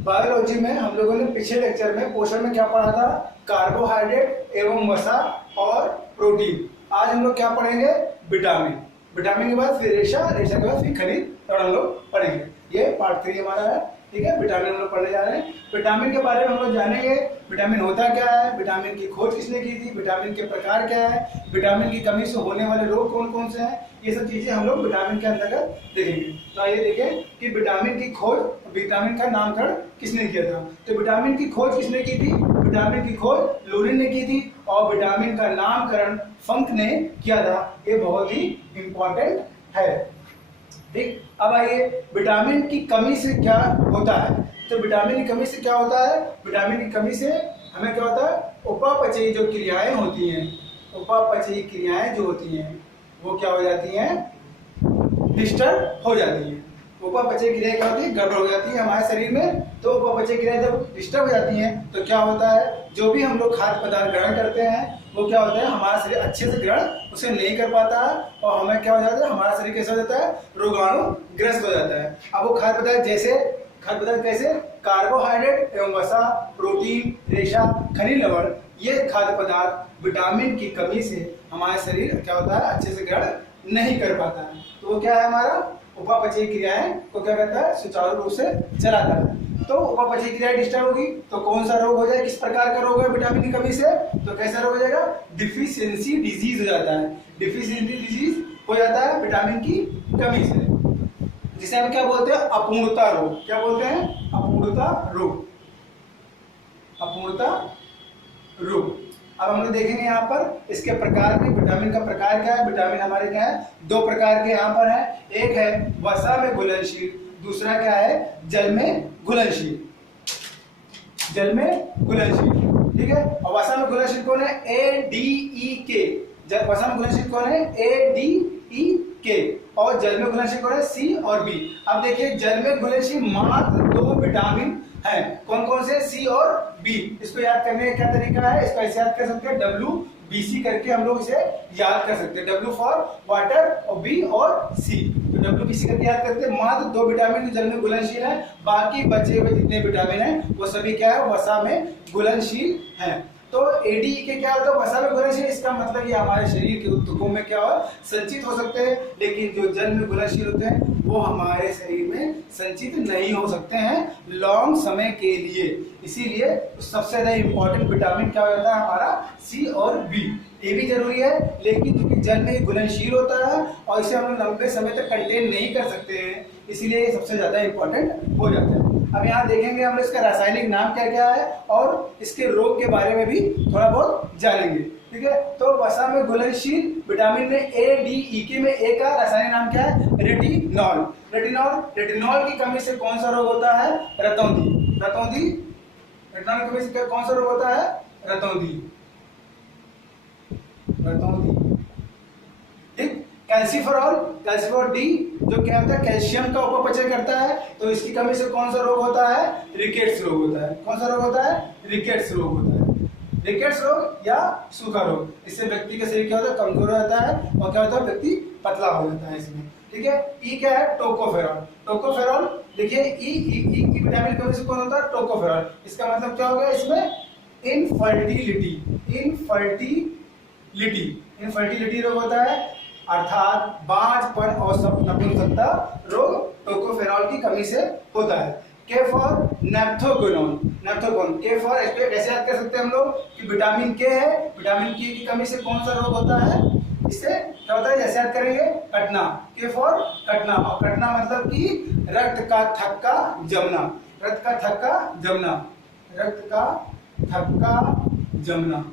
Biology में हम लोगों ने पिछले लेक्चर में पोषण में क्या पढ़ा था? कार्बोहाइड्रेट एवं वसा और प्रोटीन। आज हम लोग क्या पढ़ेंगे? विटामिन। विटामिन के बाद फिर रेशा, रेशा के बाद फिर खनिज और हम लोग पढ़ेंगे। ये पार्ट 3 हमारा है, ठीक है। विटामिन हम लोग पढ़ने जा रहे हैं। विटामिन के बारे में हम लोग जानेंगे, विटामिन होता क्या है, विटामिन की खोज किसने की थी, विटामिन के प्रकार क्या है, विटामिन की कमी से होने वाले रोग कौन कौन से हैं, ये सब चीजें हम लोग विटामिन के अंतर्गत देखेंगे। तो आइए देखें कि विटामिन की खोज, विटामिन का नामकरण किसने किया था। तो विटामिन की खोज किसने की थी? विटामिन की खोज लूरिन ने की थी और विटामिन का नामकरण फंक ने किया था। ये बहुत ही इंपॉर्टेंट है, ठीक। अब आइए, विटामिन की कमी से क्या होता है। तो विटामिन की कमी से क्या होता है? विटामिन की कमी से हमें क्या होता है? उपापचयी जो क्रियाएं होती हैं, उपापचयी क्रियाएं जो होती हैं वो क्या हो जाती हैं? डिस्टर्ब हो जाती हैं। उपापचय क्रिया क्या होती है? गड़बड़ हो जाती है हमारे शरीर में। तो उपापचय क्रिया जब डिस्टर्ब हो जाती हैं तो क्या होता है? जो भी हम लोग खाद्य पदार्थ ग्रहण करते हैं वो क्या होता है? हमारा शरीर अच्छे से ग्रहण उसे नहीं कर पाता है और हमें क्या हो जाता है? हमारा शरीर कैसा हो जाता है? रोगाणुग्रस्त हो जाता है। अब वो खाद्य पदार्थ जैसे, खाद्य पदार्थ कैसे? कार्बोहाइड्रेट एवं वसा, प्रोटीन, रेशा, खनिज लवण, ये खाद्य पदार्थ विटामिन की कमी से हमारा शरीर क्या होता है? अच्छे से ग्रहण नहीं कर पाता है। तो वो क्या है? हमारा उपापचयी क्रियाएं को क्या करता है? सुचारू रूप से चलाता है। तो उपापचयी क्रिया डिस्टर्ब होगी तो कौन सा रोग हो जाए? किस प्रकार का रोग है विटामिन की कमी से? तो कैसा रोग हो जाएगा? डिफिशियंसी डिजीज हो जाता है। डिफिशियंसी डिजीज हो जाता है विटामिन की कमी से, जिसे हम क्या बोलते हैं? अपूर्णता रोग। क्या बोलते हैं? अपूर्णता रोग। अपूर्णता रोग। अब हम लोग देखेंगे यहाँ पर इसके प्रकार में, विटामिन का प्रकार क्या है? विटामिन हमारे क्या है? 2 प्रकार के यहाँ पर है। एक है वसा में घुलनशील, दूसरा क्या है? जल में घुलनशील। जल में घुलनशील, ठीक है। और वसा में घुलनशील कौन है? ADEK। वसा में घुलनशील कौन है? ADEK। और जल में घुलनशील कौन है? C और B। अब देखिए, जल में घुलनशील मात्र 2 विटामिन है। कौन कौन से? C और B। इसको याद करने का क्या तरीका है? इसको ऐसे याद कर सकते हैं, WBC करके हम लोग इसे याद कर सकते हैं। W फॉर वाटर और B और C। तो WBC करके याद करते हैं। मात्र 2 विटामिन जो जल में घुलनशील है, बाकी बचे हुए जितने विटामिन हैं वो सभी क्या है? वसा में घुलनशील हैं। तो ADEK क्या होता है? वसा में घुलनशील। इसका मतलब ये हमारे शरीर के ऊतकों में क्या हो? संचित हो सकते हैं, लेकिन जो जल में घुलनशील होते हैं वो हमारे शरीर में संचित नहीं हो सकते हैं लॉन्ग समय के लिए। इसीलिए सबसे ज्यादा इंपॉर्टेंट विटामिन क्या होता है? हमारा C और B। ये भी जरूरी है, लेकिन क्योंकि जल में घुलनशील होता है और इसे हम लोग लंबे समय तक कंटेन नहीं कर सकते हैं, इसीलिए ये सबसे ज्यादा इंपॉर्टेंट हो जाता है। अब यहाँ देखेंगे हम लोग इसका रासायनिक नाम क्या क्या है और इसके रोग के बारे में भी थोड़ा बहुत जानेंगे, ठीक है। तो वसा में घुलनशील विटामिन में ADEK में A का रासायनिक नाम क्या है? रेटिनॉल। रेटिनॉल, रेटिनॉल की कमी से कौन सा रोग होता है? रतौंधी। रतौंधी, रेटिनॉल की कमी से कौन सा रोग होता है? रतौंधी। रतौंधी, ठीक। कैल्सीफेरॉल, कैल्सीफेरॉल D जो क्या होता है? कैल्शियम का उपपचय करता है। तो इसकी कमी से कौन सा रोग होता है? रिकेट्स रोग होता है। कौन सा रोग होता है? रिकेट्स रोग होता है। रिकेट्स रोग या सूखा रोग, इससे व्यक्ति का शरीर क्या होता है? कमजोर हो जाता है और क्या होता है? व्यक्ति पतला हो जाता है इसमें, ठीक है। E क्या है? टोकोफेरॉल। टोकोफेरॉल देखिए, ई विटामिन की वजह से कौन होता है? टोकोफेरॉल। इसका मतलब क्या हो गया? इसमें इनफर्टिलिटी, इनफर्टिलिटी, इनफर्टिलिटी रोग होता है, अर्थात बांझपन और नपुंसकता रोग टोकोफेरॉल की कमी से होता है। के फॉर नेप्थोक्विनोन। नेप्थोक्विनोन, के फॉर ऐसे याद कर सकते हैं हम लोग कि विटामिन के है, विटामिन के की कमी से कौन सा रोग होता है? इससे क्या होता है? जैसे याद करेंगे, कटना। के फॉर कटना, और कटना मतलब कि रक्त का थक्का जमना। रक्त का थक्का जमना, रक्त का थक्का जमना,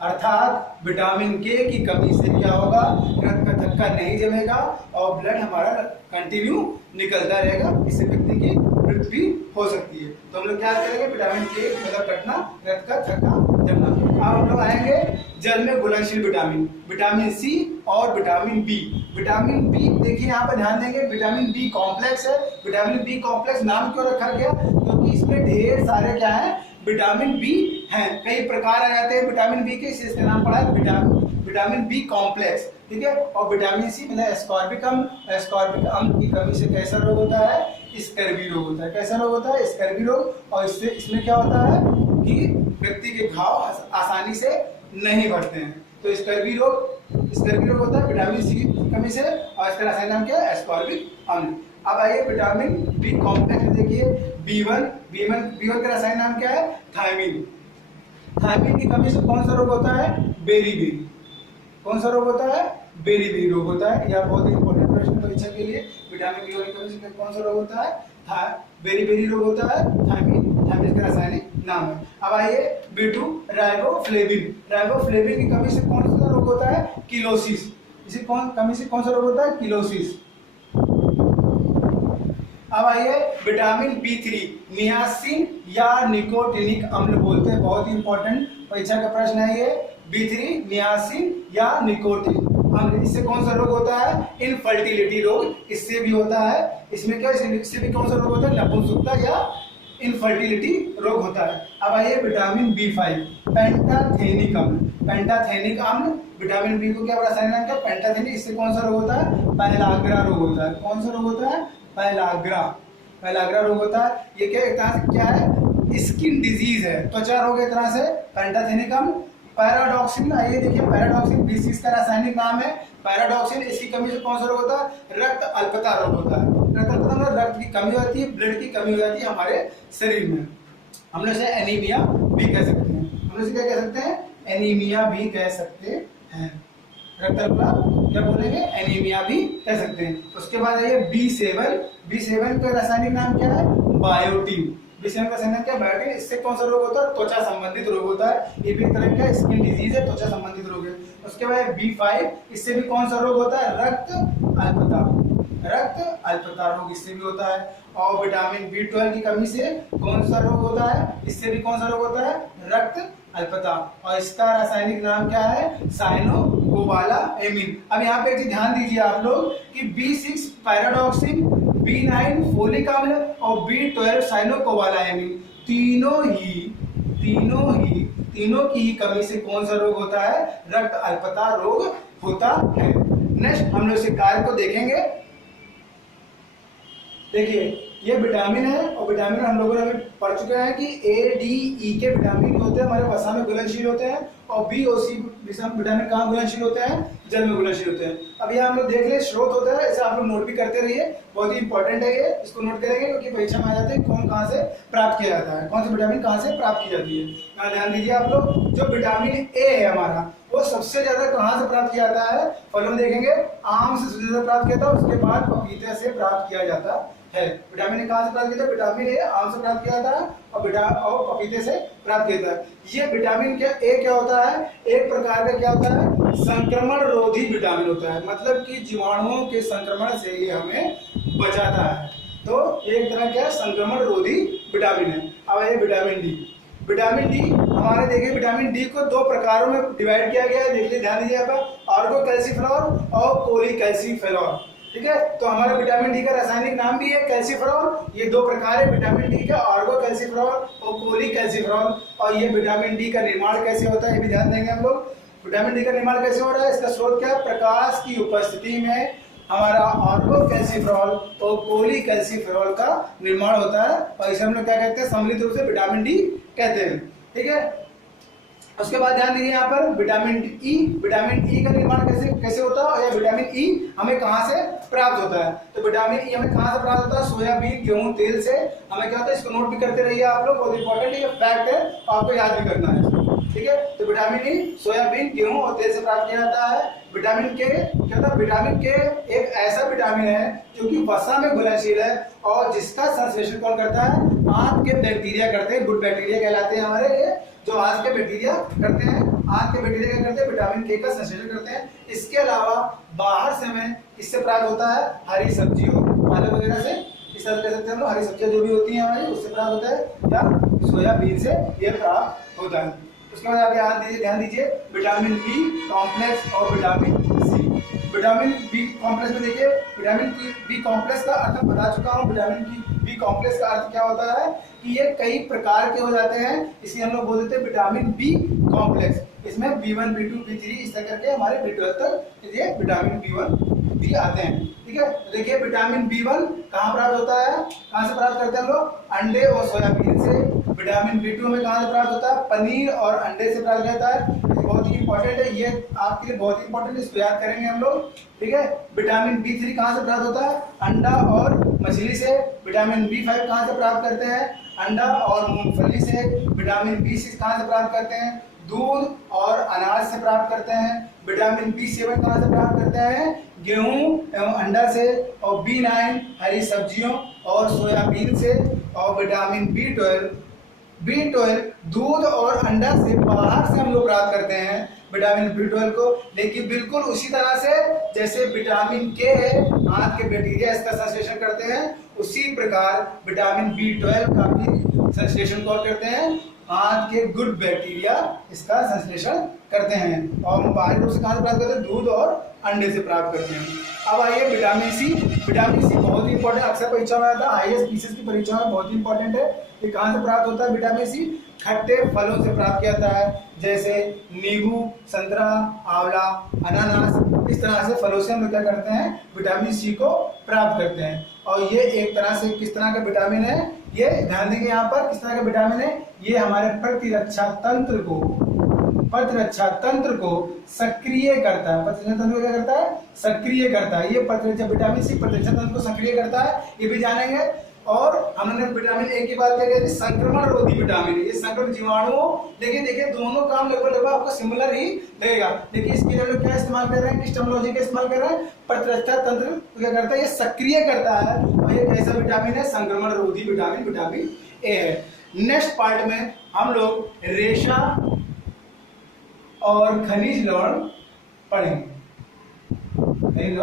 अर्थात विटामिन के की कमी से क्या होगा? रक्त का थक्का नहीं जमेगा और ब्लड हमारा कंटिन्यू निकलता रहेगा, इससे व्यक्ति की मृत्यु भी हो सकती है। तो हम लोग क्या करेंगे? विटामिन के मतलब कटना, रक्त का थक्का जमना। अब हम लोग आएंगे जल में घुलनशील विटामिन, विटामिन C और विटामिन B। विटामिन B देखिए यहाँ पर ध्यान देंगे, विटामिन B कॉम्प्लेक्स है। विटामिन B कॉम्प्लेक्स नाम क्यों रखा गया? क्योंकि इसमें ढेर सारे क्या है? विटामिन B हैं। कई प्रकार आ जाते हैं विटामिन B के, इससे इसका नाम पड़ा है विटामिन B कॉम्प्लेक्स, ठीक है। और विटामिन C मतलब एस्कॉर्बिक अम्ल, एस्कॉर्बिक अम्ल की कमी से कैसा रोग होता है? स्कर्वी रोग होता है। कैसा रोग होता है? स्कर्वी रोग। और इसमें क्या होता है कि व्यक्ति के घाव आसानी से नहीं बढ़ते हैं। तो स्कर्वी रोग होता है विटामिन सी की कमी से, और इसका रासायनिक नाम क्या है? एस्कॉर्बिक अम्ल। अब आइए विटामिन बी कॉम्प्लेक्स देखिए, B1 का रासायनिक नाम क्या है? थायमीन। थायमीन की कमी से कौन सा रोग होता है? बेरी। कौन सा रोग होता है? बेरी रोग होता है। यह बहुत ही इंपॉर्टेंट प्रश्न परीक्षा के लिए। विटामिन बी की कमी से कौन सा रोग होता है? बेरी रोग होता है। थायमीन का रासायनिक नाम है। अब आइए B2 राइबोफ्लेविन की कमी से कौन सा रोग होता है? किलोसिस। कमी से कौन सा रोग होता है? किलोसिस। अब आइए विटामिन B3 नियासिन या निकोटिनिक अम्ल बोलते हैं। बहुत ही इंपॉर्टेंट परीक्षा का प्रश्न है ये। B3 नियासिन या निकोटिन अम्ल, इससे कौन सा रोग होता है? इनफर्टिलिटी रोग इससे भी होता है। इसमें क्या, इससे भी कौन सा रोग होता है? नपुंसकता या इनफर्टिलिटी रोग होता है। अब आइए विटामिन B5 पेंटाथेनिक अम्ल। विटामिन बी को क्या रासायनिक नाम क्या? पेंटाथेनिक। इससे कौन सा रोग होता है? पैलाग्रा रोग होता है। कौन सा रोग होता है? पैलाग्रा रोग होता है। ये क्या है? स्किन डिजीज है, त्वचा रोग एक तरह से। पेंटाथेनिक अम्ल। पैराडॉक्सिन, आइए देखिए पैराडॉक्सिन B6 का रासायनिक नाम है पैराडॉक्सिन। इसकी कमी से कौन सा रोग होता है? रक्त अल्पता रोग होता है। रक्त अल्पता मतलब रक्त की कमी होती है, ब्लड की कमी हो जाती है हमारे शरीर में। हम लोग इसे एनीमिया भी कह सकते हैं। हम लोग इसे क्या कह सकते हैं? एनीमिया भी कह सकते हैं। रक्त अल्पता क्या बोलेंगे? एनीमिया भी कह सकते हैं। उसके बाद आइए B7 का रासायनिक नाम क्या है? बायोटीन। B7 का रासायनिक नाम क्या है? बायोटीन। इससे कौन सा रोग होता है? त्वचा संबंधित रोग होता है। ये भी एक तरह का स्किन डिजीज है, त्वचा संबंधित रोग है। उसके बाद B5, इससे भी कौन सा रोग होता है? रक्त अल्पता रोग इससे भी होता है। और विटामिन B12 की कमी से कौन सा रोग होता है? इससे भी कौन सा रोग होता है? रक्त अल्पता। और इसका रासायनिक नाम क्या है? साइनोकोबालामिन। अब यहाँ पे एक चीज ध्यान दीजिए आप लोग कि B6 पैराडॉक्सिन, B9 फोलिक अम्ल और B12 साइनोकोबालामिन तीनों की ही कमी से कौन सा रोग होता है? रक्त अल्पता रोग होता है। नेक्स्ट हम लोग इसे कार्य को देखेंगे। देखिए ये विटामिन है, और विटामिन हम लोगों ने अभी पढ़ चुके हैं कि A, D, E के विटामिन होते हैं हमारे वसा में घुलनशील होते हैं, और B और C विटामिन कहाँ घुलनशील होते हैं? जल में घुलनशील होते हैं। अब ये हम लोग देख ले स्रोत होता है, इसे आप लोग नोट भी करते रहिए, बहुत ही इंपॉर्टेंट है ये, इसको नोट करेंगे क्योंकि परीक्षा में आ जाते हैं कौन कहाँ से प्राप्त किया जाता है, कौन सी विटामिन कहाँ से प्राप्त की जाती है। यहाँ ध्यान दीजिए आप लोग, जो विटामिन ए है हमारा वो सबसे ज्यादा कहाँ से प्राप्त किया जाता है? फलों देखेंगे, आम से सबसे ज्यादा प्राप्त किया था, उसके बाद पपीते से प्राप्त किया जाता है। विटामिन ए कहाँ से प्राप्त किया था? विटामिन ए आम से प्राप्त किया था और पपीते से प्राप्त किया था। ये विटामिन ए क्या होता है? एक प्रकार का क्या होता है? संक्रमण रोधी विटामिन होता है, मतलब कि जीवाणुओं के संक्रमण से ये हमें बचाता है। तो एक तरह क्या संक्रमण रोधी विटामिन है। अब ये विटामिन डी हमारे देखिए, विटामिन डी को दो प्रकारों में डिवाइड किया गया है, देखिए ध्यान दीजिए आप, ऑर्गोकैल्सिफेरॉल और कोलीकैल्सिफेरॉल। ठीक है, तो हमारा विटामिन डी का रासायनिक नाम भी है कैल्सिफेरॉल। ये दो प्रकार है विटामिन डी का, ऑर्गोकैल्सिफेरॉल और कोलीकैल्सिफेरॉल। और ये विटामिन डी का निर्माण कैसे होता है ये भी ध्यान देंगे हम लोग। विटामिन डी का निर्माण कैसे हो रहा है? इसका स्रोत क्या है? प्रकाश की उपस्थिति में हमारा ऑर्गोकैल्सिफेरॉल और कोलीकैल्सिफेरॉल का निर्माण होता है, और इसे हम लोग क्या कहते हैं? सम्मिलित रूप से विटामिन डी कहते हैं। ठीक है, उसके बाद ध्यान दीजिए यहाँ पर विटामिन ई का निर्माण कैसे होता है, या विटामिन ई हमें कहाँ से प्राप्त होता है? तो विटामिन ई हमें कहाँ से प्राप्त होता है? सोयाबीन, गेहूं तेल से हमें क्या होता है? इसको नोट भी करते रहिए आप लोग, बहुत इंपॉर्टेंट ये फैक्ट है, आपको याद भी करना है। ठीक है, तो विटामिन ई सोयाबीन, गेहूं और तेल से प्राप्त किया जाता है। विटामिन के क्या होता है? विटामिन के एक ऐसा विटामिन है जो कि वसा में घुलनशील है, और जिसका संश्लेषण कौन करता है? आंत के बैक्टीरिया करते हैं, गुड बैक्टीरिया कहलाते हैं हमारे ये, जो आंत के बैक्टीरिया करते हैं। आंत के बैक्टीरिया क्या करते हैं? विटामिन के का संश्लेषण करते हैं। इसके अलावा बाहर से हमें इससे प्राप्त होता है हरी सब्जियों, पालक वगैरह से, इस तरह कह सकते हैं हम लोग, हरी सब्जियां जो भी होती हैं हमारी उससे प्राप्त होता है, या सोयाबीन से ये प्राप्त होता है। उसके बाद आप ध्यान दीजिए विटामिन बी कॉम्प्लेक्स और vitamin C. Vitamin B complex में देखिए, विटामिन बी कॉम्प्लेक्स का अर्थ बता चुका हूँ। विटामिन बी कॉम्प्लेक्स का अर्थ क्या होता है कि ये कई प्रकार के हो जाते हैं, इसलिए हम लोग बोल देते हैं विटामिन बी कॉम्प्लेक्स। इसमें B1, B2, B3 इस तरह करके हमारे B12 तक ये विटामिन B1 भी आते हैं। ठीक है, तो देखिए विटामिन B1 कहाँ प्राप्त होता है, कहाँ से प्राप्त करते हैं हम लोग, अंडे और सोयाबीन से। विटामिन B2 में कहाँ से प्राप्त होता है, पनीर और अंडे से प्राप्त होता है। बहुत ही इंपॉर्टेंट है, ये आपके लिए बहुत ही इंपॉर्टेंट है, इसको याद करेंगे हम लोग। ठीक है, विटामिन B3 कहाँ से प्राप्त होता है, अंडा और मछली से। विटामिन B5 कहाँ से प्राप्त करते हैं, अंडा और मूंगफली से। विटामिन B6 कहाँ से प्राप्त करते हैं, दूध और अनाज से प्राप्त करते हैं। विटामिन B7 कहाँ से प्राप्त करते हैं, गेहूं एवं अंडा से। और B9 हरी सब्जियों और सोयाबीन से। और विटामिन B12 दूध और अंडा से बाहर से हम लोग प्राप्त करते हैं विटामिन B12 को। लेकिन बिल्कुल उसी तरह से जैसे विटामिन K है, हाथ के बैक्टीरिया इसका संश्लेषण करते हैं, उसी प्रकार विटामिन B12 का भी संश्लेषण कौन करते हैं, हाथ के गुड बैक्टीरिया इसका संश्लेषण करते हैं। और हम बाहरी रूप से कहाँ से प्राप्त करते हैं, दूध और अंडे से प्राप्त करते हैं। अब आइए विटामिन सी। विटामिन सी बहुत ही इंपॉर्टेंट, अक्सर परीक्षा में आता है, IAS PCS की परीक्षा में बहुत ही इंपॉर्टेंट है। ये कहाँ से प्राप्त होता है विटामिन सी, खट्टे फलों से प्राप्त किया जाता है, जैसे नींबू, संतरा, आंवला, अनानास। इस तरह से फलों से हम क्या करते हैं, विटामिन सी को प्राप्त करते हैं। और ये एक तरह से किस तरह का विटामिन है, ये ध्यान देंगे यहाँ पर किस तरह का विटामिन है, ये हमारे प्रतिरक्षा तंत्र को सक्रिय करता है। प्रतिरक्षा तंत्र को क्या करता है, सक्रिय करता है। ये प्रतिरक्षा विटामिन सी प्रतिरक्षा तंत्र को सक्रिय करता है, ये भी जानेंगे। और हमने विटामिन ए की बात करी थी, संक्रमण रोधी विटामिन। ये संक्रमण जीवाणुओं, देखिए दोनों काम लगभग आपको सिमिलर ही लगेगा। देखिए इसके लिए क्या इस्तेमाल कर रहे हैं, किस टर्मिनोलॉजी का इस्तेमाल कर रहे हैं, प्रतिरक्षा तंत्र क्या करता है, ये सक्रिय करता है। और ये कैसा विटामिन है, संक्रमण रोधी विटामिन, विटामिन ए है। नेक्स्ट पार्ट में हम लोग रेशा और खनिज लवण पढ़ेंगे।